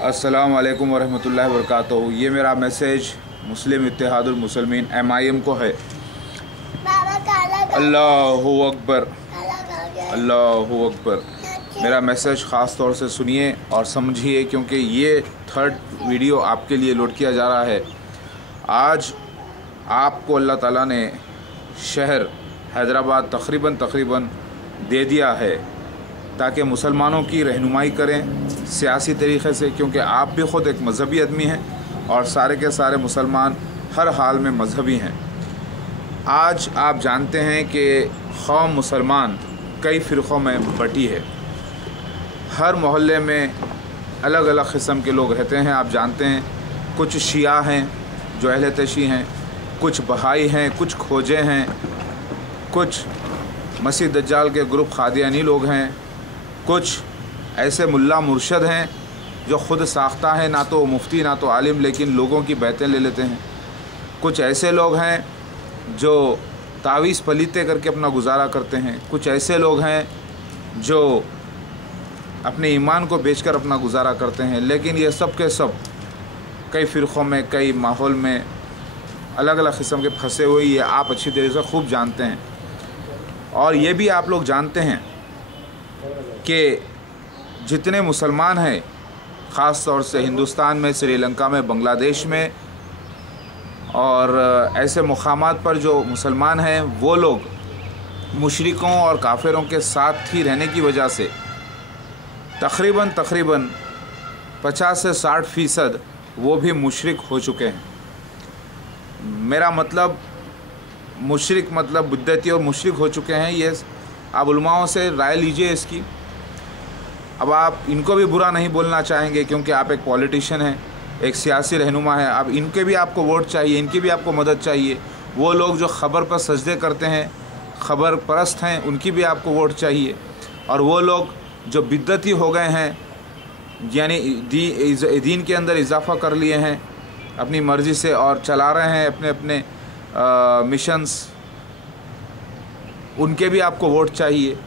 अस्सलाम वालेकुम वरहमतुल्लाहि वबरकातुहू। ये मेरा मैसेज मुस्लिम इत्तेहादुल मुसलमीन MIM को है। अल्लाहु अकबर, अल्लाहु अकबर। मेरा मैसेज ख़ास तौर से सुनिए और समझिए, क्योंकि ये 3rd वीडियो आपके लिए लोड किया जा रहा है। आज आपको अल्लाह ताला ने शहर हैदराबाद तकरीबन दे दिया है ताकि मुसलमानों की रहनुमाई करें सियासी तरीक़े से, क्योंकि आप भी ख़ुद एक मजहबी आदमी हैं और सारे के सारे मुसलमान हर हाल में मजहबी हैं। आज आप जानते हैं कि कौम मुसलमान कई फ़िरक़ों में बटी है। हर मोहल्ले में अलग अलग किस्म के लोग रहते हैं। आप जानते हैं, कुछ शिया हैं जो अहले तशी हैं, कुछ बहाई हैं, कुछ खोजे हैं, कुछ मसीह दज्जाल के ग्रुप खादियानी लोग हैं, कुछ ऐसे मुल्ला मुर्शद हैं जो ख़ुद साख्ता हैं, ना तो मुफ्ती ना तो आलिम, लेकिन लोगों की बैतें ले लेते हैं। कुछ ऐसे लोग हैं जो तावीज़ पलीते करके अपना गुजारा करते हैं। कुछ ऐसे लोग हैं जो अपने ईमान को बेचकर अपना गुजारा करते हैं। लेकिन ये सब के सब कई फ़िरक़ों में, कई माहौल में अलग अलग किस्म के फंसे हुए, ये आप अच्छी तरह से खूब जानते हैं। और ये भी आप लोग जानते हैं कि जितने मुसलमान हैं, ख़ास तौर से हिंदुस्तान में, श्रीलंका में, बांग्लादेश में और ऐसे मुकामात पर जो मुसलमान हैं, वो लोग मुशरिकों और काफिरों के साथ ही रहने की वजह से तकरीबन 50 से 60% वो भी मुशरिक हो चुके हैं। मेरा मतलब मुशरिक मतलब बिद्दती और मुशरिक हो चुके हैं। ये आप उलमाओं से राय लीजिए इसकी। अब आप इनको भी बुरा नहीं बोलना चाहेंगे क्योंकि आप एक पॉलिटिशियन हैं, एक सियासी रहनुमा है। अब इनके भी आपको वोट चाहिए, इनकी भी आपको मदद चाहिए। वो लोग जो ख़बर पर सजदे करते हैं, ख़बर परस्त हैं, उनकी भी आपको वोट चाहिए। और वो लोग जो बिद्दती हो गए हैं, यानी दीन के अंदर इजाफ़ा कर लिए हैं अपनी मर्ज़ी से और चला रहे हैं अपने अपने मिशंस, उनके भी आपको वोट चाहिए।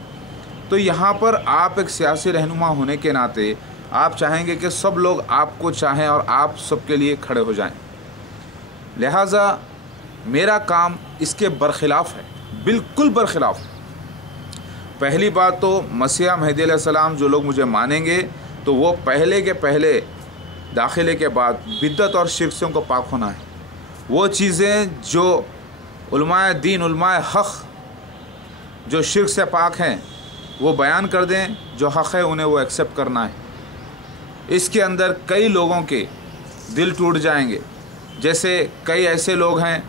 तो यहाँ पर आप एक सियासी रहनुमा होने के नाते आप चाहेंगे कि सब लोग आपको चाहें और आप सबके लिए खड़े हो जाएं। लिहाजा मेरा काम इसके बरखिलाफ़ है, बिल्कुल बरखिलाफ़ है। पहली बात तो मसीह महदी अलैहिस्सलाम जो लोग मुझे मानेंगे तो वो पहले के पहले दाखिले के बाद बिद्दत और शिर्क से उनको पाक होना है। वो चीज़ें जो उलमाए दीन, उलमाए हक़ जो शिर्क से पाक हैं वो बयान कर दें, जो हक़ है उन्हें वो एक्सेप्ट करना है। इसके अंदर कई लोगों के दिल टूट जाएंगे। जैसे कई ऐसे लोग हैं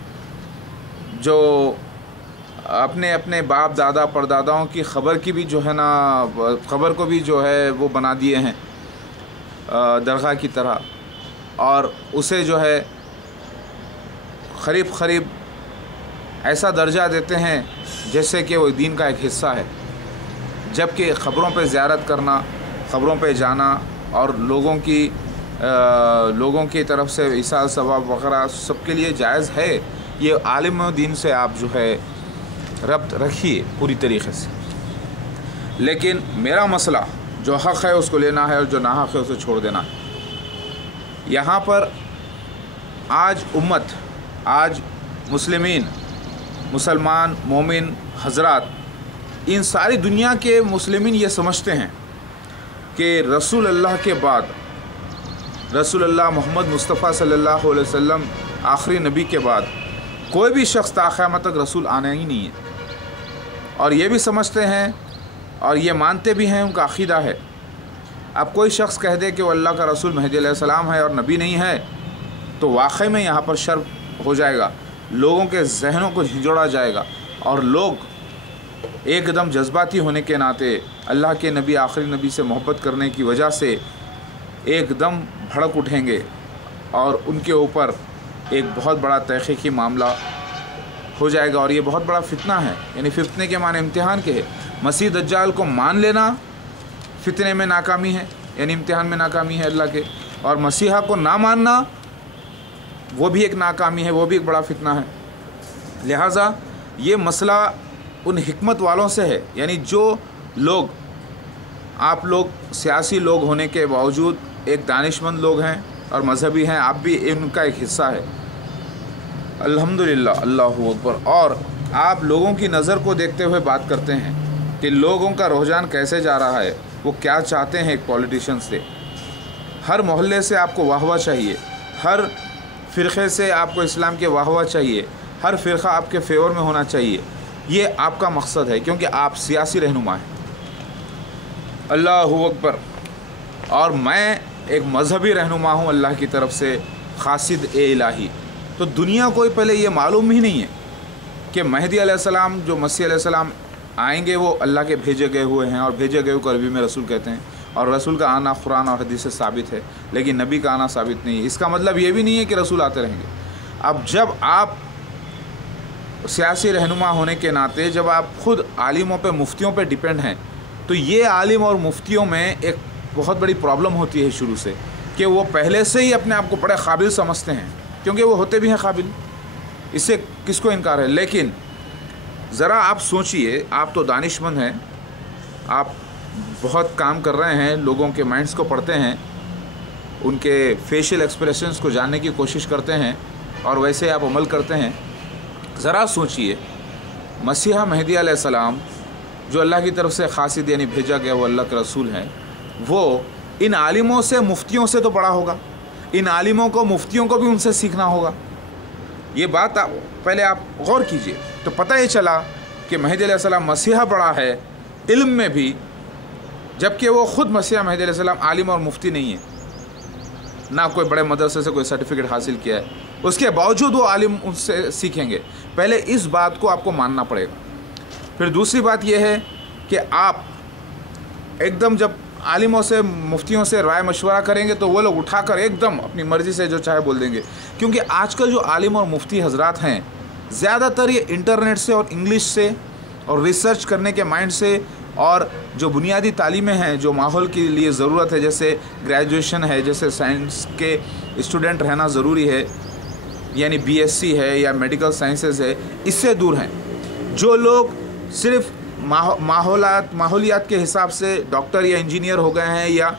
जो अपने अपने बाप दादा परदादाओं की ख़बर की भी जो है ना, ख़बर को भी जो है वो बना दिए हैं दरगाह की तरह, और उसे जो है क़रीब ऐसा दर्जा देते हैं जैसे कि वो दीन का एक हिस्सा है। जबकि ख़बरों पे ज़ियारत करना, ख़बरों पे जाना और लोगों की तरफ से इसाल सवाब वग़ैरह सबके लिए जायज़ है। ये आलिम दीन से आप जो है रब्त रखिए पूरी तरीक़े से। लेकिन मेरा मसला जो हक़ है उसको लेना है और जो नाहक़ है उसे छोड़ देना है। यहाँ पर आज उम्मत, आज मुसलमान मोमिन हज़रात, इन सारी दुनिया के मुस्लिमीन ये समझते हैं कि रसूल अल्लाह के बाद, रसूल अल्लाह मोहम्मद मुस्तफ़ा सल्लल्लाहु अलैहि वसल्लम आखिरी नबी के बाद कोई भी शख्स ता क़यामत तक रसूल आना ही नहीं है। और ये भी समझते हैं और ये मानते भी हैं, उनका अक़ीदा है। अब कोई शख्स कह दे कि वो अल्लाह का रसूल महदी अलैहिस्सलाम है और नबी नहीं है, तो वाक़ई में यहाँ पर शर्म हो जाएगा, लोगों के जहनों को झिंझोड़ा जाएगा और लोग एकदम जज्बाती होने के नाते अल्लाह के नबी, आखिरी नबी से मोहब्बत करने की वजह से एकदम भड़क उठेंगे और उनके ऊपर एक बहुत बड़ा तहक़ीक़ी मामला हो जाएगा। और ये बहुत बड़ा फितना है, यानी फितने के माने इम्तिहान के है। मसीह दज्जाल को मान लेना फितने में नाकामी है, यानी इम्तिहान में नाकामी है अल्लाह के, और मसीहा को ना मानना वो भी एक नाकामी है, वो भी एक बड़ा फितना है। लिहाजा ये मसला उन हिकमत वालों से है, यानी जो लोग, आप लोग सियासी लोग होने के बावजूद एक दानिशमंद लोग हैं और मजहबी हैं, आप भी इनका एक हिस्सा है। अल्हम्दुलिल्लाह, अल्लाहु अकबर। और आप लोगों की नज़र को देखते हुए बात करते हैं कि लोगों का रुझान कैसे जा रहा है, वो क्या चाहते हैं एक पॉलिटिशियन से। हर मोहल्ले से आपको वाहवा चाहिए, हर फ़िरक़े से आपको इस्लाम के वाहवा चाहिए, हर फ़िरक़ा आपके फेवर में होना चाहिए। ये आपका मकसद है क्योंकि आप सियासी रहनुमा हैं। अल्लाहु अकबर। और मैं एक मजहबी रहनुमा हूँ अल्लाह की तरफ से, खासिद ए इलाही। तो दुनिया को पहले ये मालूम ही नहीं है कि मेहदी अलैहिस्सलाम, जो मसीह अलैहिस्सलाम आएंगे, वो अल्लाह के भेजे गए हुए हैं। और भेजे गए को अरबी में रसूल कहते हैं, और रसूल का आना कुरान और हदीस से साबित है, लेकिन नबी का आना साबित नहीं है। इसका मतलब ये भी नहीं है कि रसूल आते रहेंगे। अब जब आप सियासी रहनुमा होने के नाते, जब आप ख़ुद आलिमों पे, मुफ्तियों पे डिपेंड हैं, तो ये आलिम और मुफ्तियों में एक बहुत बड़ी प्रॉब्लम होती है शुरू से, कि वो पहले से ही अपने आप को बड़े काबिल समझते हैं, क्योंकि वो होते भी हैं काबिल, इससे किसको इनकार है। लेकिन ज़रा आप सोचिए, आप तो दानिशमंद हैं, आप बहुत काम कर रहे हैं, लोगों के माइंड्स को पढ़ते हैं, उनके फेशियल एक्सप्रेशंस को जानने की कोशिश करते हैं, और वैसे आप अमल करते हैं। ज़रा सोचिए, मसीहा मेहदी अलैहिस्सलाम जो अल्लाह की तरफ से खासिद यानी भेजा गया, वो अल्लाह के रसूल हैं, वो इन आलिमों से, मुफ्तियों से तो बड़ा होगा। इन आलिमों को, मुफ्तियों को भी उनसे सीखना होगा। ये बात पहले आप गौर कीजिए, तो पता ही चला कि मेहदी अलैहिस्सलाम मसीहा बड़ा है इल्म में भी, जबकि वो ख़ुद मसीहा मेहदी अलैहिस्सलाम आलिम और मुफ्ती नहीं है, ना कोई बड़े मदरसे से कोई सर्टिफिकेट हासिल किया है, उसके बावजूद वो आलिम उनसे सीखेंगे। पहले इस बात को आपको मानना पड़ेगा। फिर दूसरी बात यह है कि आप एकदम जब आलिमों से, मुफ्तियों से राय मशवरा करेंगे, तो वो लोग उठाकर एकदम अपनी मर्ज़ी से जो चाहे बोल देंगे। क्योंकि आजकल जो आलिम और मुफ्ती हजरात हैं, ज़्यादातर ये इंटरनेट से और इंग्लिश से और रिसर्च करने के माइंड से, और जो बुनियादी तालीमें हैं, जो माहौल के लिए ज़रूरत है, जैसे ग्रेजुएशन है, जैसे साइंस के स्टूडेंट रहना ज़रूरी है, यानी बीएससी है या मेडिकल साइंसेज है, इससे दूर हैं। जो लोग सिर्फ़ माहौलियात के हिसाब से डॉक्टर या इंजीनियर हो गए हैं, या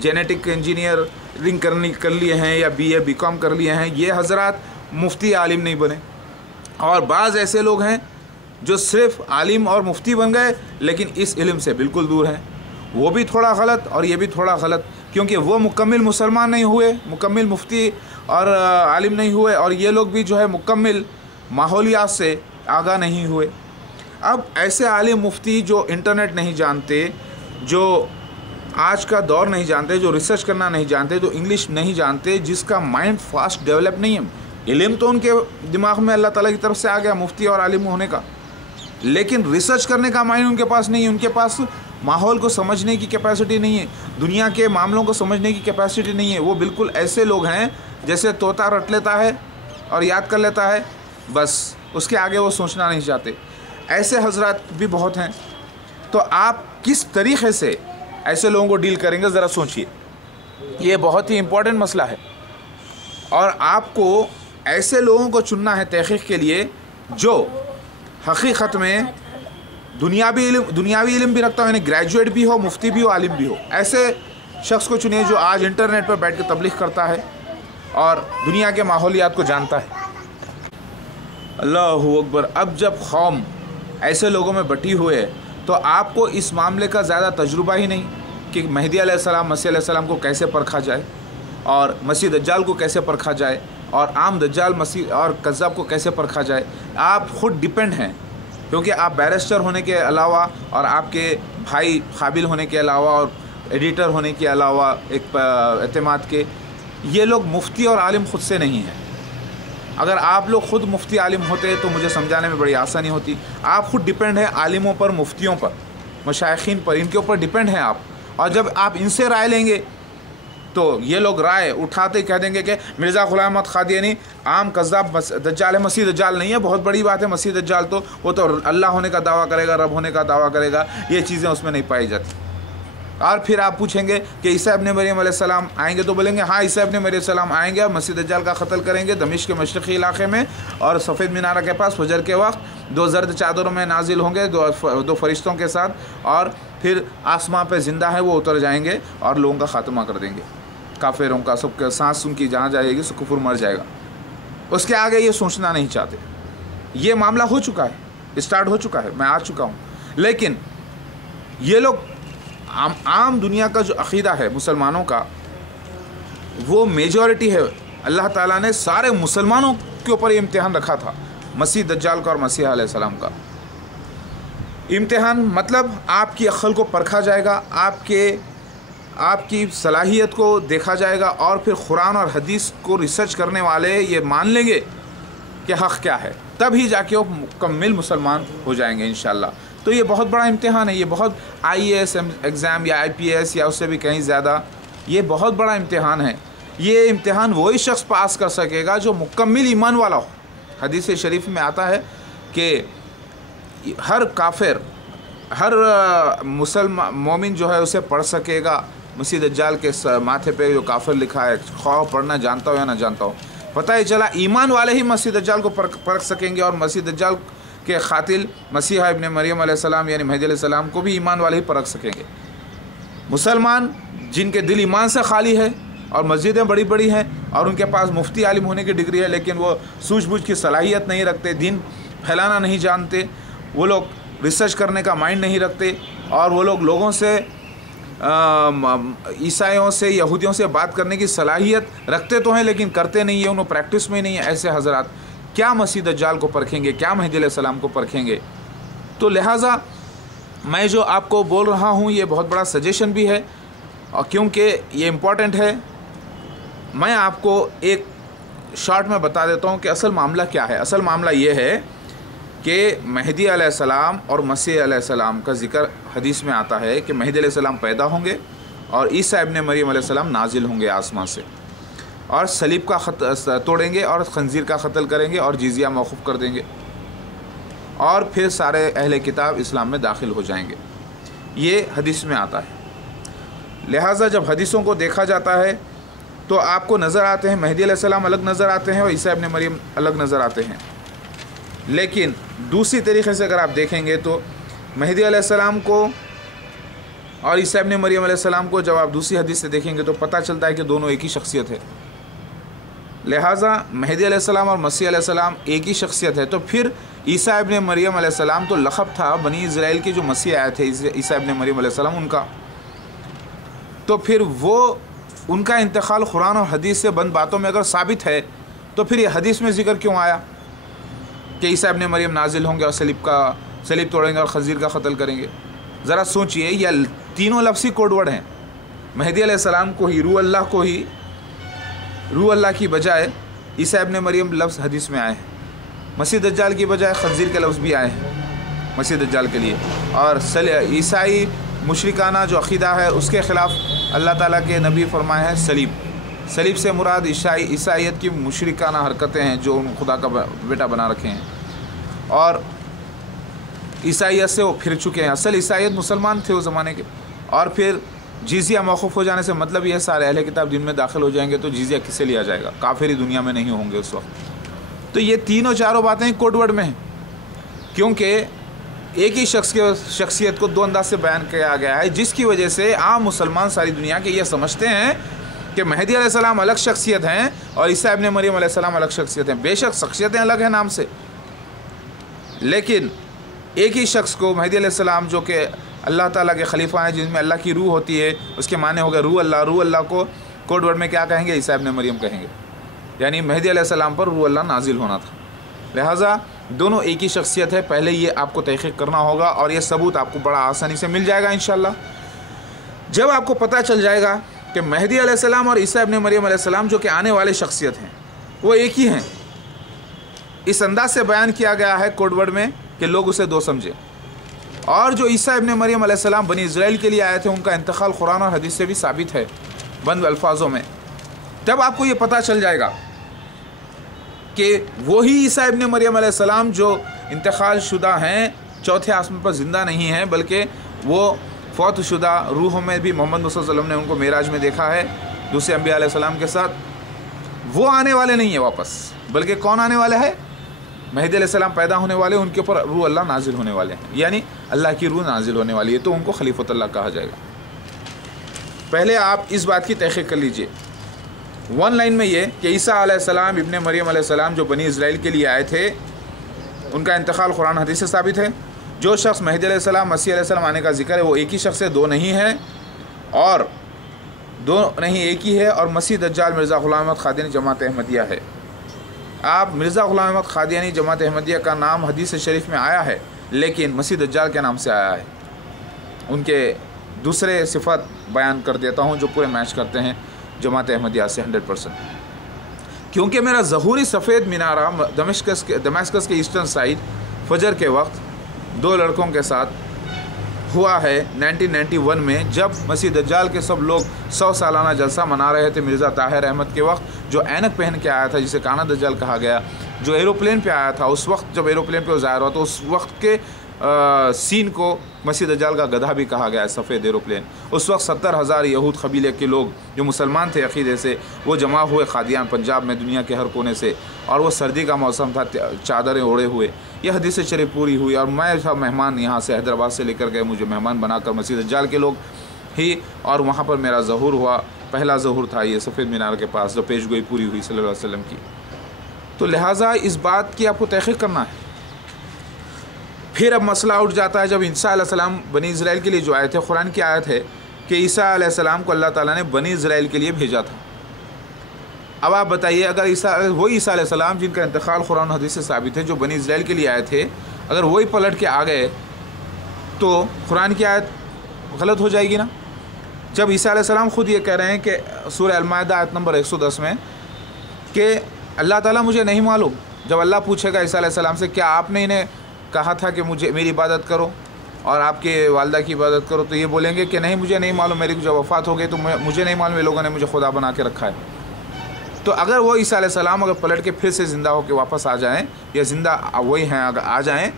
जेनेटिक इंजीनियरिंग कर लिए हैं, या बीए बीकॉम कर लिए हैं, ये हजरात मुफ्ती आलिम नहीं बने। और बाज़ ऐसे लोग हैं जो सिर्फ़ आलिम और मुफ्ती बन गए, लेकिन इस इल्म से बिल्कुल दूर हैं। वो भी थोड़ा गलत और ये भी थोड़ा गलत, क्योंकि वो मुकम्मिल मुसलमान नहीं हुए, मुकम्मिल मुफ्ती और आलिम नहीं हुए, और ये लोग भी जो है मुकम्मिल माहौलियात से आगाह नहीं हुए। अब ऐसे आलिम मुफ्ती जो इंटरनेट नहीं जानते, जो आज का दौर नहीं जानते, जो रिसर्च करना नहीं जानते, जो इंग्लिश नहीं जानते, जिसका माइंड फास्ट डेवलप नहीं है, इल्म तो उनके दिमाग में अल्लाह ताला की तरफ से आ गया मुफ्ती और आलिम होने का, लेकिन रिसर्च करने का माइंड उनके पास नहीं है। उनके पास माहौल को समझने की कैपेसिटी नहीं है, दुनिया के मामलों को समझने की कैपेसिटी नहीं है। वो बिल्कुल ऐसे लोग हैं जैसे तोता रट लेता है और याद कर लेता है, बस उसके आगे वो सोचना नहीं चाहते। ऐसे हजरात भी बहुत हैं। तो आप किस तरीक़े से ऐसे लोगों को डील करेंगे, ज़रा सोचिए। ये बहुत ही इम्पोर्टेंट मसला है, और आपको ऐसे लोगों को चुनना है तहक़ीक़ के लिए जो हकीकत में दुनियावी इल्म भी रखता हो, यानी ग्रेजुएट भी हो, मुफ्ती भी हो, आलिम भी हो। ऐसे शख्स को चुनिए जो आज इंटरनेट पर बैठ कर तबलीग करता है और दुनिया के माहौलियात को जानता है। अल्लाहु अकबर। अब जब कौम ऐसे लोगों में बटी हुए है, तो आपको इस मामले का ज़्यादा तजुर्बा ही नहीं कि मेहदी अलैहिस्सलाम, मसीह अलैहिस्सलाम को कैसे परखा जाए, और मसीह दज्जाल को कैसे परखा जाए, और आम दज्जाल, मसीह और कज़्ज़ाब को कैसे परखा जाए। आप ख़ुद डिपेंड हैं, क्योंकि आप बैरिस्टर होने के अलावा, और आपके भाई काबिल होने के अलावा, और एडिटर होने के अलावा एक एतमाद के, ये लोग मुफ्ती और आलिम ख़ुद से नहीं हैं। अगर आप लोग ख़ुद मुफ्ती आलिम होते तो मुझे समझाने में बड़ी आसानी होती। आप ख़ुद डिपेंड हैं आलिमों पर, मुफ्तियों पर, मशाइखीन पर, इनके ऊपर डिपेंड हैं आप। और जब आप इनसे राय लेंगे तो ये लोग राय उठाते कह देंगे कि मिर्ज़ा ग़ुलाम अहमद क़ादियानी आम कज़्ज़ाब दज्जाल है, मसीह दज्जाल नहीं है। बहुत बड़ी बात है, मसीह दज्जाल तो वो तो अल्लाह होने का दावा करेगा, रब होने का दावा करेगा, ये चीज़ें उसमें नहीं पाई जाती। और फिर आप पूछेंगे कि ईसा इब्न मरियम अलैहिस्सलाम आएंगे, तो बोलेंगे हाँ ईसा इब्न मरियम अलैहिस्सलाम आएंगे और मसीह दज्जाल का कत्ल करेंगे दमिश्क के मशरक़ी इलाके में, और सफ़ेद मीनारा के पास फजर के वक्त 2 ज़र्द चादरों में नाजिल होंगे, दो फरिश्तों के साथ, और फिर आसमां पे ज़िंदा है वो उतर जाएंगे और लोगों का ख़ात्मा कर देंगे। काफिरों का, सबका सांस उनकी जहाँ जाएगी सो कुफर मर जाएगा। उसके आगे ये सोचना नहीं चाहते। ये मामला हो चुका है, स्टार्ट हो चुका है, मैं आ चुका हूँ। लेकिन ये लोग आम दुनिया का जो अक़ीदा है मुसलमानों का, वो मेजॉरिटी है। अल्लाह ताला ने सारे मुसलमानों के ऊपर इम्तिहान रखा था, मसीह दज्जाल का और मसीह अलैहिस्सलाम का इम्तिहान। मतलब आपकी अक्ल को परखा जाएगा, आपकी सलाहियत को देखा जाएगा, और फिर कुरान और हदीस को रिसर्च करने वाले ये मान लेंगे कि हक़ क्या है, तभी जाके वो मुकम्मल मुसलमान हो जाएंगे इंशाअल्लाह। तो ये बहुत बड़ा इम्तिहान है, ये बहुत IAS एग्ज़ाम या IPS या उससे भी कहीं ज़्यादा, ये बहुत बड़ा इम्तिहान है। ये इम्तिहान वही शख्स पास कर सकेगा जो मुकम्मल ईमान वाला हो। हदीस शरीफ में आता है कि हर काफिर, हर मुसलमान मोमिन जो है उसे पढ़ सकेगा। मसीह दज्जाल के माथे पे जो काफिर लिखा है, ख्वाह पढ़ना जानता हो या ना जानता हो, पता ही चला ईमान वाले ही मसीह दज्जाल को परख सकेंगे। और मसीह दज्जाल के क़ातिल मसीहा इब्न मरियम अलैहिस्सलाम यानी मेहदी अलैहिस्सलाम को भी ईमान वाले ही परख सकेंगे। मुसलमान जिनके दिल ईमान से खाली है और मस्जिदें बड़ी बड़ी हैं और उनके पास मुफ्ती आलिम होने की डिग्री है, लेकिन वो सूझबूझ की सलाहियत नहीं रखते, दीन फैलाना नहीं जानते, वो लोग रिसर्च करने का माइंड नहीं रखते, और वो लोग लोगों से, ईसाइयों से, यहूदियों से बात करने की सलाहियत रखते तो हैं लेकिन करते नहीं है, उन्होंने प्रैक्टिस में नहीं है। ऐसे हज़रात क्या मसीह दज्जाल को परखेंगे, क्या मेहदी अलैहिस्सलाम को परखेंगे? तो लिहाजा मैं जो आपको बोल रहा हूँ ये बहुत बड़ा सजेशन भी है, और क्योंकि ये इम्पॉर्टेंट है, मैं आपको एक शॉर्ट में बता देता हूँ कि असल मामला क्या है। असल मामला ये है कि मेहदी अलैहिस्सलाम और मसीह अलैहिस्सलाम का ज़िक्र हदीस में आता है कि मेहदी अलैहिस्सलाम पैदा होंगे और ईसा इब्न मरियम अलैहिस्सलाम नाजिल होंगे आसमान से, और सलीब का खत तोड़ेंगे और खंजीर का कत्ल करेंगे और जिजिया मौकूफ़ कर देंगे, और फिर सारे अहले किताब इस्लाम में दाखिल हो जाएंगे। ये हदीस में आता है। लिहाजा जब हदीसों को देखा जाता है तो आपको नज़र आते हैं मेहदी अलैहिस्सलाम अलग नज़र आते हैं और ईसा इब्न मरियम अलग नज़र आते हैं। लेकिन दूसरी तरीक़े से अगर आप देखेंगे तो मेहदी अलैहिस्सलाम को और ईसा इब्न मरियम अलैहिस्सलाम को जब आप दूसरी हदीस से देखेंगे तो पता चलता है कि दोनों एक ही शख्सियत है। लिहाजा मेहदी अलैहिस्सलाम और मसीह अलैहिस्सलाम एक ही शख्सियत है। तो फिर ईसा इब्न मरियम अलैहिस्सलाम तो लक़ब था बनी इज़राइल के जो मसीह आए थे ईसा इब्न मरियम अलैहिस्सलाम उनका, तो फिर वो उनका इंतकाल कुरान और हदीस से बंद बातों में अगर साबित है तो फिर ये हदीस में ज़िक्र क्यों आया कि ईसा इब्न मरियम नाजिल होंगे और सलीब तोड़ेंगे और खंजीर का कत्ल करेंगे? ज़रा सोचिए, यह तीनों लफ्ज़ी कोडवर्ड हैं। मेहदी अलैहिस्सलाम को ही, रूह अल्लाह की बजाय ईसा इब्न मरियम लफ्ज़ हदीस में आए हैं। मसीह दज्जाल की बजाय खंजीर के लफ्ज़ भी आए हैं मसीह दज्जाल के लिए। और ईसाई मुशरिकाना जो अक़ीदा है उसके ख़िलाफ़ अल्लाह ताला के नबी फरमाए हैं सलीब से मुराद ईसाइयत की मुशरिकाना हरकतें हैं जो उन खुदा का बेटा बना रखे हैं, और ईसाइयत से वो फिर चुके हैं। असल ईसाइयत मुसलमान थे उस ज़माने के, और फिर जिजिया मौक़ूफ़ हो जाने से मतलब यह सारे अहले किताब दिन में दाखिल हो जाएंगे तो जिजिया किससे लिया जाएगा? काफिर दुनिया में नहीं होंगे उस वक्त। तो ये तीनों चारों बातें कोडवर्ड में हैं, क्योंकि एक ही शख्स की शख्सियत को दो अंदाज से बयान किया गया है, जिसकी वजह से आम मुसलमान सारी दुनिया के ये समझते हैं कि मेहदी अलैहिस्सलाम अलग शख्सियत हैं और ईसा इब्न मरियम अलैहिस्सलाम अलग शख्सियत हैं। बेशक शख्सियतें अलग हैं नाम से, लेकिन एक ही शख्स को मेहदी अलैहिस्सलाम जो कि अल्लाह ताला के खलीफा हैं, जिनमें अल्लाह की रूह होती है, उसके माने हो गए रूह अल्लाह को कोड वर्ड में क्या कहेंगे? ईसा इब्न मरियम कहेंगे, यानी मेहदी अलैहिस्सलाम पर रूह अल्लाह नाजिल होना था। लिहाजा दोनों एक ही शख्सियत है। पहले ये आपको तहक़ीक़ करना होगा और ये सबूत आपको बड़ा आसानी से मिल जाएगा इंशाअल्लाह। जब आपको पता चल जाएगा कि मेहदी अलैहिस्सलाम और ईसा इब्न मरियम अलैहिस्सलाम जो कि आने वाले शख्सियत हैं वो एक ही हैं, इस अंदाज से बयान किया गया है कोड वर्ड में कि लोग उसे दो समझें। और जो ईसा इब्न मरियम अलैहिस्सलाम बनी इज़राइल के लिए आए थे उनका इंतकाल कुरान और हदीस से भी साबित है बंद अल्फाजों में। तब आपको ये पता चल जाएगा कि वही ईसा इब्न मरियम अलैहिस्सलाम जो इंतकाल शुदा हैं, चौथे आसमान पर ज़िंदा नहीं हैं, बल्कि वो फ़ौत शुदा रूहों में भी मोहम्मद सल्लल्लाहु अलैहि वसल्लम ने उनको मेराज में देखा है दूसरे अंबिया अलैहिस्सलाम के साथ। वो आने वाले नहीं है वापस, बल्कि कौन आने वाला है? मेहदी अलैहिस्सलाम पैदा होने वाले, उनके ऊपर रूह अल्लाह नाजिल होने वाले हैं, यानी अल्लाह की रूह नाजिल होने वाली है, तो उनको खलीफतुल्लाह कहा जाएगा। पहले आप इस बात की तहक़ीक़ कर लीजिए। वन लाइन में ये कि ईसा अलैहिस्सलाम इब्ने मरियम अलैहिस्सलाम जो बनी इस्राइल के लिए आए थे, उनका इंतकाल कुरान हदीस से साबित है। जो शख्स महदी अलैहिस्सलाम मसीह अलैहिस्सलाम आने का जिक्र है वो एक ही शख्स है, दो नहीं है, और दो नहीं एक ही है। और मसीह दज्जाल मिर्ज़ा ग़ुलाम अहमद क़ादियानी जमात अहमदिया है। आप मिर्ज़ा ग़ुलाम अहमद क़ादियानी जमात अहमदिया का नाम हदीस शरीफ में आया है, लेकिन मसीह दज्जाल के नाम से आया है। उनके दूसरे सिफ़त बयान कर देता हूँ जो पूरे मैच करते हैं जमात अहमदिया से 100%। क्योंकि मेरा ज़हूरी सफ़ेद मीनारा दमिश्क के ईस्टर्न साइड फजर के वक्त दो लड़कों के साथ हुआ है 1991 में, जब मसीह दज्जाल के सब लोग 100 सालाना जलसा मना रहे थे मिर्ज़ा ताहिर अहमद के वक्त, जो ऐनक पहन के आया था जिसे काना दज्जाल कहा गया, जो एरोप्लेन पे आया था। उस वक्त जब एरोप्लेन पे वो ज़ाहिर हुआ तो उस वक्त के सीन को मसीह दज्जाल का गधा भी कहा गया है, सफ़ेद एरोप्लेन। उस वक्त 70,000 यहूद कबीले के लोग जो मुसलमान थे अक़ीदे से, वो जमा हुए क़ादियान पंजाब में दुनिया के हर कोने से, और वो सर्दी का मौसम था, चादरें ओढ़े हुए। यह हदीस शरीफ पूरी हुई और मैं था मेहमान, यहाँ से हैदराबाद से लेकर गए मुझे मेहमान बनाकर मसीह दज्जाल के लोग ही, और वहाँ पर मेरा ज़हूर हुआ। पहला ज़हूर था ये सफ़ेद मीनार के पास, जो पेशगोई पूरी हुई सल्लल्लाहु अलैहि वसल्लम की। तो लिहाजा इस बात की आपको तहक़ीक़ करना है। फिर अब मसला उठ जाता है जब ईसा अलैहिस्सलाम बनी इस्राइल के लिए जो आए थे, कुरान की आयत है कि ईसा अलैहिस्सलाम को अल्लाह ताला ने बनी इस्राइल के लिए भेजा था। अब आप बताइए, अगर वही ईसा अलैहिस्सलाम जिनका इंतकाल कुरान हदीस से साबित है, जो बनी इस्राइल के लिए आए थे, अगर वही पलट के आ गए तो कुरान की आयत गलत हो जाएगी ना। जब ईसा अलैहिस्सलाम ख़ुद ये कह रहे हैं कि सूरह अल-माइदा आयत नंबर 110 में कि अल्लाह ताला मुझे नहीं मालूम। जब अल्लाह पूछेगा ईसा अलैहिस्सलाम से क्या आपने इन्हें कहा था कि मुझे मेरी इबादत करो और आपके वालदा की इबादत करो, तो ये बोलेंगे कि नहीं मुझे नहीं मालूम, मेरी जब वफ़ात हो गई तो मुझे नहीं मालूम, ये लोगों ने मुझे खुदा बना के रखा है। तो अगर वो ईसा अलैहिस्सलाम अगर पलट के फिर से ज़िंदा होकर वापस आ जाएं, या ज़िंदा वही हैं अगर आ जाएं,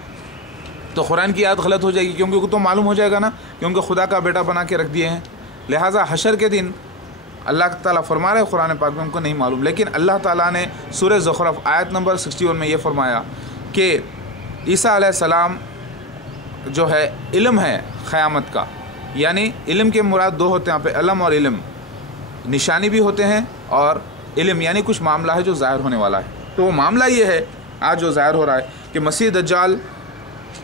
तो कुरान की आयत गलत हो जाएगी, क्योंकि उनको तो मालूम हो जाएगा ना कि उनको खुदा का बेटा बना के रख दिए हैं। लिहाजा हशर के दिन अल्लाह ताला फरमा रहे कुरान पाक में उनको नहीं मालूम, लेकिन अल्लाह ताला ने सूरह ज़ुख़रुफ़ आयत नंबर 61 में ये फरमाया कि ईसा अलैहिस्सलाम जो है इल्म है क़यामत का, यानी इल्म के मुराद दो होते हैं यहाँ पे, इल्म और इल्म, निशानी भी होते हैं, और इल्म यानी कुछ मामला है जो ज़ाहिर होने वाला है। तो वो मामला ये है आज जो ज़ाहिर हो रहा है कि मसीह दज्जाल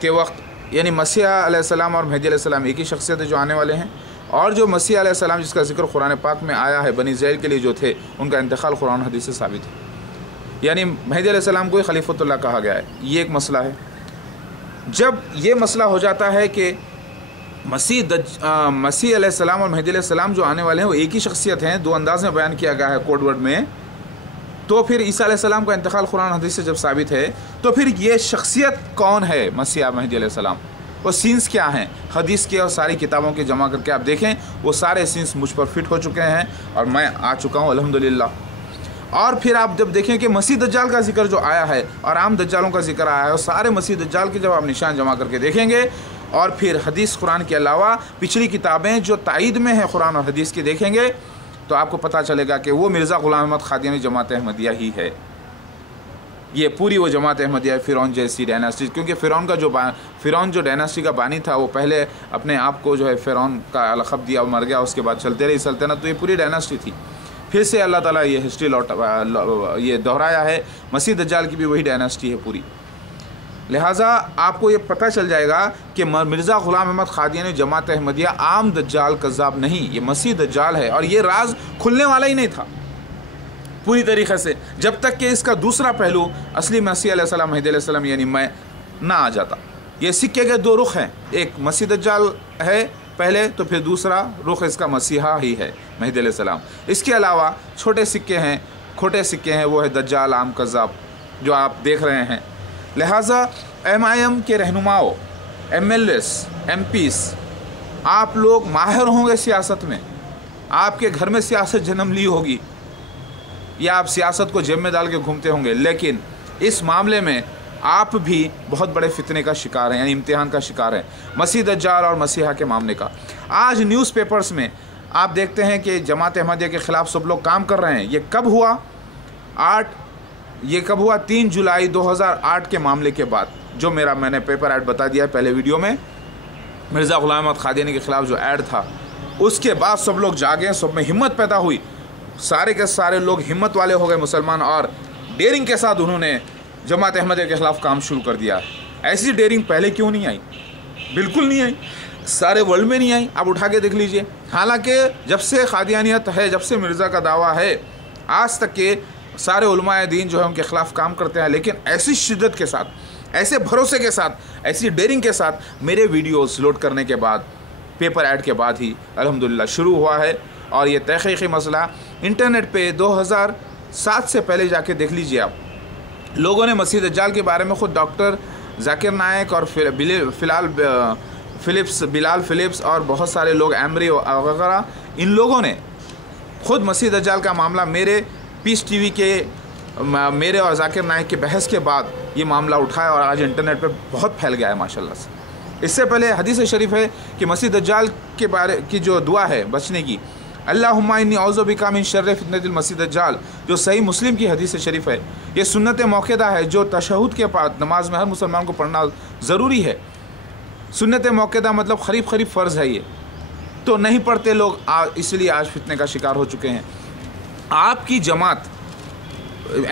के वक्त, यानी मसीह अलैहिस्सलाम और महदी अलैहिस्सलाम एक ही शख्सियत है जो आने वाले हैं, और जो मसीह अलैहिस्सलाम जिसका जिक्र कुरान पाक में आया है बनी इस्राइल के लिए जो थे, उनका इंतकाल कुरान हदीस से साबित है, यानी महदी अलैहिस्सलाम को खलीफतुल्लाह कहा गया है। ये एक मसला है। जब ये मसला हो जाता है कि मसीह अलैहिस्सलाम और महदी अलैहिस्सलाम जो आने वाले हैं वो एक ही शख्सियत हैं, दो अंदाज में बयान किया गया है कोड वर्ड में, तो फिर ईसा अलैहिस्सलाम का इंतकाल कुरान हदीस से जब साबित है, तो फिर ये शख्सियत कौन है मसीह महदी अलैहिस्सलाम, वो सीन्स क्या हैं, हदीस के और सारी किताबों के जमा करके आप देखें, वो सारे सीन्स मुझ पर फिट हो चुके हैं और मैं आ चुका हूँ अल्हम्दुलिल्लाह। और फिर आप जब देखें कि मसीह दज्जाल का जिक्र जो आया है और आम दज्जालों का जिक्र आया है, और सारे मसीह दज्जाल के जब आप निशान जमा करके देखेंगे, और फिर हदीस कुरान के अलावा पिछली किताबें जो तायद में है कुरान और हदीस की देखेंगे, तो आपको पता चलेगा कि वो मिर्ज़ा ग़ुलाम अहमद क़ादियानी जमात अहमदिया ही है। ये पूरी वो जमात अहमदिया फ़िरौन जैसी डायनास्टी, क्योंकि फ़िरौन जो डायनास्टी का बानी था वो पहले अपने आप को जो है फ़िरौन का लक़ब दिया और मर गया, उसके बाद चलते रही सल्तनत, तो ये पूरी डायनास्टी थी। फिर से अल्लाह ताला ये हिस्ट्री ये दोहराया है, मसीह दज्जाल की भी वही डायनास्टी है पूरी। लिहाजा आपको ये पता चल जाएगा कि मिर्ज़ा ग़ुलाम अहमद क़ादियानी जमात अहमदिया आम दज्जाल कज़्ज़ाब नहीं, ये मसीह दज्जाल है, और ये राज खुलने वाला ही नहीं था पूरी तरीक़े से, जब तक कि इसका दूसरा पहलू असली मसीह अलैहिस्सलाम महदी अलैहिस्सलाम यानी मैं ना आ जाता। ये सिक्के के दो रुख हैं, एक मसीह दज्जाल है पहले, तो फिर दूसरा रुख इसका मसीहा ही है महदी अलैहिस्सलाम। इसके अलावा छोटे सिक्के हैं, खोटे सिक्के हैं, वो है दज्जाल आम कज़्ज़ाब जो आप देख रहे हैं। लिहाजा MIM के रहनुमाओं, MLAs, MPs, आप लोग माहिर होंगे सियासत में, आपके घर में सियासत जन्म ली होगी, या आप सियासत को जेब में डाल के घूमते होंगे, लेकिन इस मामले में आप भी बहुत बड़े फितने का शिकार हैं, यानी इम्तिहान का शिकार हैं मसीह दज्जाल और मसीहा के मामले का। आज न्यूज़पेपर्स में आप देखते हैं कि जमात अहमदिया के ख़िलाफ़ सब लोग काम कर रहे हैं। ये कब हुआ? 3 जुलाई 2008 के मामले के बाद, जो मैंने पेपर ऐड बता दिया है पहले वीडियो में, मिर्ज़ा ग़ुलाम अहमद क़ादियानी के ख़िलाफ़ जो ऐड था उसके बाद सब लोग जागे, सब में हिम्मत पैदा हुई, सारे के सारे लोग हिम्मत वाले हो गए मुसलमान, और डेयरिंग के साथ उन्होंने जमात अहमदिया के ख़िलाफ़ काम शुरू कर दिया। ऐसी डेयरिंग पहले क्यों नहीं आई? बिल्कुल नहीं आई, सारे वर्ल्ड में नहीं आई। आप उठा के देख लीजिए। हालांकि जब से क़ादियानियत है, जब से मिर्ज़ा का दावा है, आज तक के सारे उलमाए दीन जो है उनके ख़िलाफ़ काम करते हैं, लेकिन ऐसी शिद्दत के साथ, ऐसे भरोसे के साथ, ऐसी डेयरिंग के साथ मेरे वीडियोस लोड करने के बाद, पेपर ऐड के बाद ही अल्हम्दुलिल्लाह शुरू हुआ है। और ये तहक़ीक़ी मसला इंटरनेट पे 2007 से पहले जाके देख लीजिए आप। लोगों ने मसीह दज्जाल के बारे में ख़ुद डॉक्टर जाकिर नायक और बिलाल फ़िलिप्स और बहुत सारे लोग, एमरी वगैरह, इन लोगों ने ख़ुद मसीह दज्जाल का मामला मेरे पीस टीवी के, मेरे और जाकिर नायक के बहस के बाद ये मामला उठाया और आज इंटरनेट पे बहुत फैल गया है माशाल्लाह से। इससे पहले हदीस शरीफ है कि मसीह दज्जाल के बारे की जो दुआ है बचने की, अल्लाहुम्मा इन्नी औज़ु बिका मिन शर्रि फितनतिल मसीह दज्जाल, जो सही मुस्लिम की हदीस शरीफ है, ये सुन्नत मौक़िदा है जो तशहुद के बाद नमाज में हर मुसलमान को पढ़ना ज़रूरी है। सुन्नत मौक़िदा मतलब क़रीब फ़र्ज़ है, ये तो नहीं पढ़ते लोग, इसलिए आज फितने का शिकार हो चुके हैं। आपकी जमात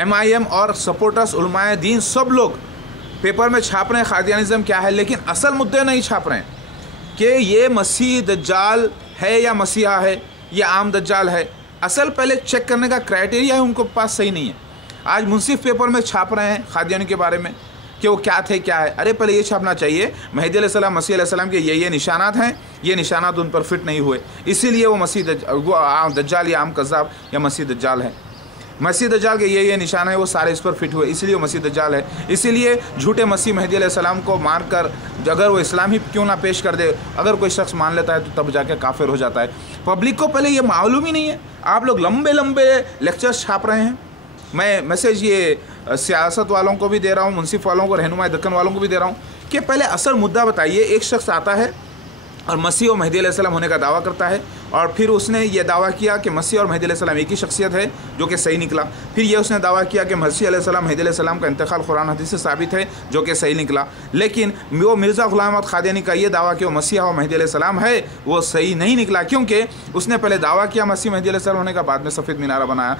MIM और सपोर्टर्स उलमाए दीन सब लोग पेपर में छाप रहे हैं क़ादियानिज़्म क्या है, लेकिन असल मुद्दे नहीं छाप रहे हैं कि ये मसीह दज्जाल है या मसीहा है या आम दज्जाल है। असल पहले चेक करने का क्राइटेरिया है उनके पास सही नहीं है। आज मुंसिफ पेपर में छाप रहे हैं क़ादियानी के बारे में कि वो क्या थे क्या है। अरे पहले ये छापना चाहिए मेहदी अलैहिस्सलाम, मसीह अलैहिस्सलाम के ये निशानात हैं, ये निशानात उन पर फिट नहीं हुए, इसीलिए वो वो आम दज्जाल या आम कज़्ज़ाब या मसीह दज्जाल है। मसीह दज्जाल के ये निशान है, वो सारे इस पर फिट हुए, इसलिए वो मसीह दज्जाल है। इसीलिए झूठे मसीह मेहदी अलैहिस्सलाम को मारकर अगर वो इस्लाम ही क्यों ना पेश कर दे, अगर कोई शख्स मान लेता है तो तब जाके काफिर हो जाता है। पब्लिक को पहले ये मालूम ही नहीं है। आप लोग लंबे लंबे लेक्चर्स छाप रहे हैं। मैं मैसेज ये सियासत वालों को भी दे रहा हूँ, मुंसिफ वालों को, रहनुमा दक्कन वालों को भी दे रहा हूँ कि पहले असल मुद्दा बताइए। एक शख्स आता है और मसीह और मेहदी अलैहिस्सलाम होने का दावा करता है, और फिर उसने ये दावा किया कि मसीह और मेहदी अलैहिस्सलाम एक ही शख्सियत है, जो कि सही निकला। फिर ये उसने दावा किया कि मसीह अलैहिस्सलाम मेहदी अलैहिस्सलाम का इंतकाल कुरान हदीस से साबित है, जो कि सही निकला। लेकिन वो मिर्ज़ा ग़ुलाम अहमद क़ादियानी का ये दावा कि वो मसीह और मेहदी अलैहिस्सलाम है, वो सही नहीं निकला, क्योंकि उसने पहले दावा किया मसीह मेहदी अलैहिस्सलाम होने का, बाद में सफ़ेद मीनारा बनाया।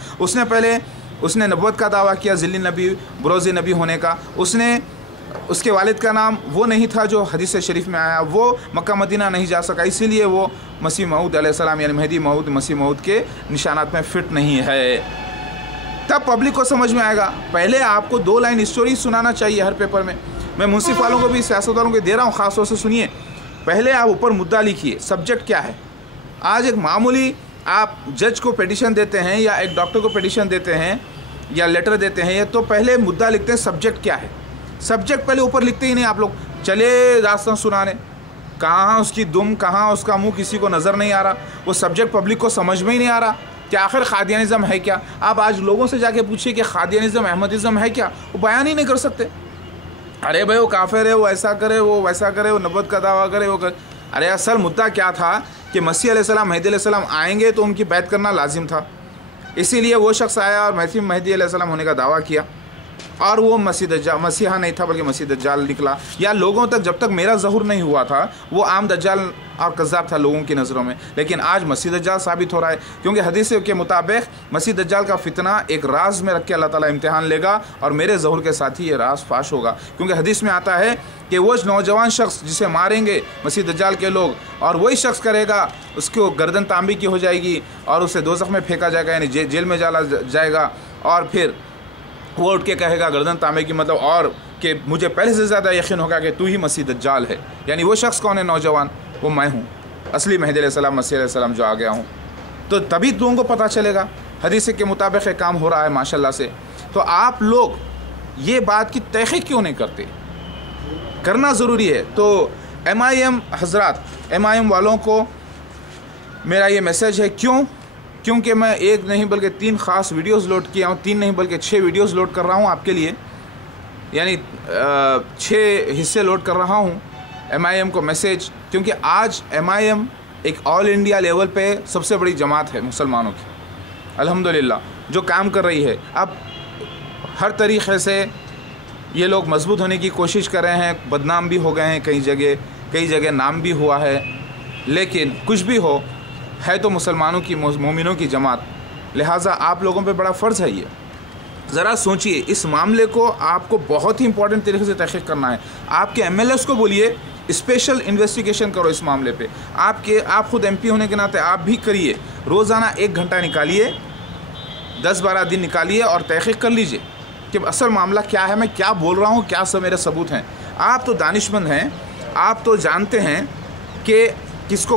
उसने नबूवत का दावा किया, ज़िल्ली नबी, बरोज़ी नबी होने का। उसके वालिद का नाम वो नहीं था जो हदीस शरीफ में आया, वो मक्का मदीना नहीं जा सका, इसीलिए वो मसीह मऊद अलैहिस्सलाम यानी मेहदी मऊद, मसीह मऊद के निशानात में फ़िट नहीं है। तब पब्लिक को समझ में आएगा। पहले आपको 2 लाइन स्टोरी सुनाना चाहिए हर पेपर में। मैं मुंसिफ वालों को भी, सियासत वालों को दे रहा हूँ, ख़ास तौर से सुनिए। पहले आप ऊपर मुद्दा लिखिए, सब्जेक्ट क्या है। आज एक मामूली आप जज को पिटीशन देते हैं या एक डॉक्टर को पिटीशन देते हैं या लेटर देते हैं, तो पहले मुद्दा लिखते हैं सब्जेक्ट क्या है। सब्जेक्ट पहले ऊपर लिखते ही नहीं। आप लोग चले दास्तान सुनाने, कहाँ उसकी दुम, कहाँ उसका मुंह, किसी को नज़र नहीं आ रहा। वो सब्जेक्ट पब्लिक को समझ में ही नहीं आ रहा कि आखिर क़ादियानिज़्म है क्या। आप आज लोगों से जाके पूछिए कि क़ादियानिज़्म अहमदिज़्म है क्या, वो बयान ही नहीं कर सकते। अरे भाई वो काफिर है, वो ऐसा करे, वो वैसा करे, वो नबूवत का दावा करे, वो करे। अरे असल मुद्दा क्या था कि मसीह अलैहिस्सलाम, मेहदी अलैहिस्सलाम आएंगे तो उनकी बैत करना लाजिम था, इसीलिए वो शख्स आया और मेहदी अलैहिस्सलाम होने का दावा किया, और वो मसीहा नहीं था बल्कि मसीह दज्जाल निकला। या लोगों तक जब तक मेरा ज़हूर नहीं हुआ था वो आम दज्जाल और कज़्ज़ाब था लोगों की नज़रों में, लेकिन आज मसीह दज्जाल साबित हो रहा है, क्योंकि हदीस के मुताबिक मसीह दज्जाल का फितना एक राज में रख के अल्लाह ताला इम्तिहान लेगा, और मेरे ज़हूर के साथ ही ये राज फाश होगा। क्योंकि हदीस में आता है कि वो नौजवान शख्स जिसे मारेंगे मसीह दज्जाल के लोग, और वही शख्स करेगा, उसको गर्दन तांबी की हो जाएगी और उसे दोज़ख में फेंका जाएगा, यानी जेल में डाला जाएगा, और फिर वो उठ के कहेगा गर्दन तांबे की मतलब, और कि मुझे पहले से ज़्यादा यकीन होगा कि तू ही मसीह दज्जाल है। यानी वो शख्स कौन है नौजवान, वो मैं हूँ, असली मेहदी अलैहिस्सलाम, मसीह अलैहिस्सलाम जो आ गया हूँ। तो तभी लोगों को पता चलेगा। हदीस के मुताबिक काम हो रहा है माशाल्लाह से। तो आप लोग ये बात की तहक़ीक़ क्यों नहीं करते? करना ज़रूरी है। तो MIM हज़रात, MIM वालों को मेरा ये मैसेज है। क्योंकि मैं एक नहीं बल्कि 3 ख़ास वीडियोस लोड किया हूँ, 3 नहीं बल्कि 6 वीडियोस लोड कर रहा हूँ आपके लिए, यानी 6 हिस्से लोड कर रहा हूँ MIM को मैसेज। क्योंकि आज MIM एक ऑल इंडिया लेवल पे सबसे बड़ी जमात है मुसलमानों की, अल्हम्दुलिल्लाह, जो काम कर रही है। अब हर तरीक़े से ये लोग मजबूत होने की कोशिश कर रहे हैं, बदनाम भी हो गए हैं कई जगह नाम भी हुआ है, लेकिन कुछ भी हो, है तो मुसलमानों की, मोमिनों की जमात, लिहाजा आप लोगों पे बड़ा फ़र्ज़ है ये। ज़रा सोचिए, इस मामले को आपको बहुत ही इंपॉर्टेंट तरीके से तहक़ीक़ करना है। आपके MLAs को बोलिए स्पेशल इन्वेस्टिगेशन करो इस मामले पे। आप ख़ुद MP होने के नाते आप भी करिए, रोज़ाना 1 घंटा निकालिए, 10-12 दिन निकालिए और तहक़ीक़ कर लीजिए कि असल मामला क्या है, मैं क्या बोल रहा हूँ, क्या सब मेरे सबूत हैं। आप तो दानिशमंद हैं, आप तो जानते हैं कि किसको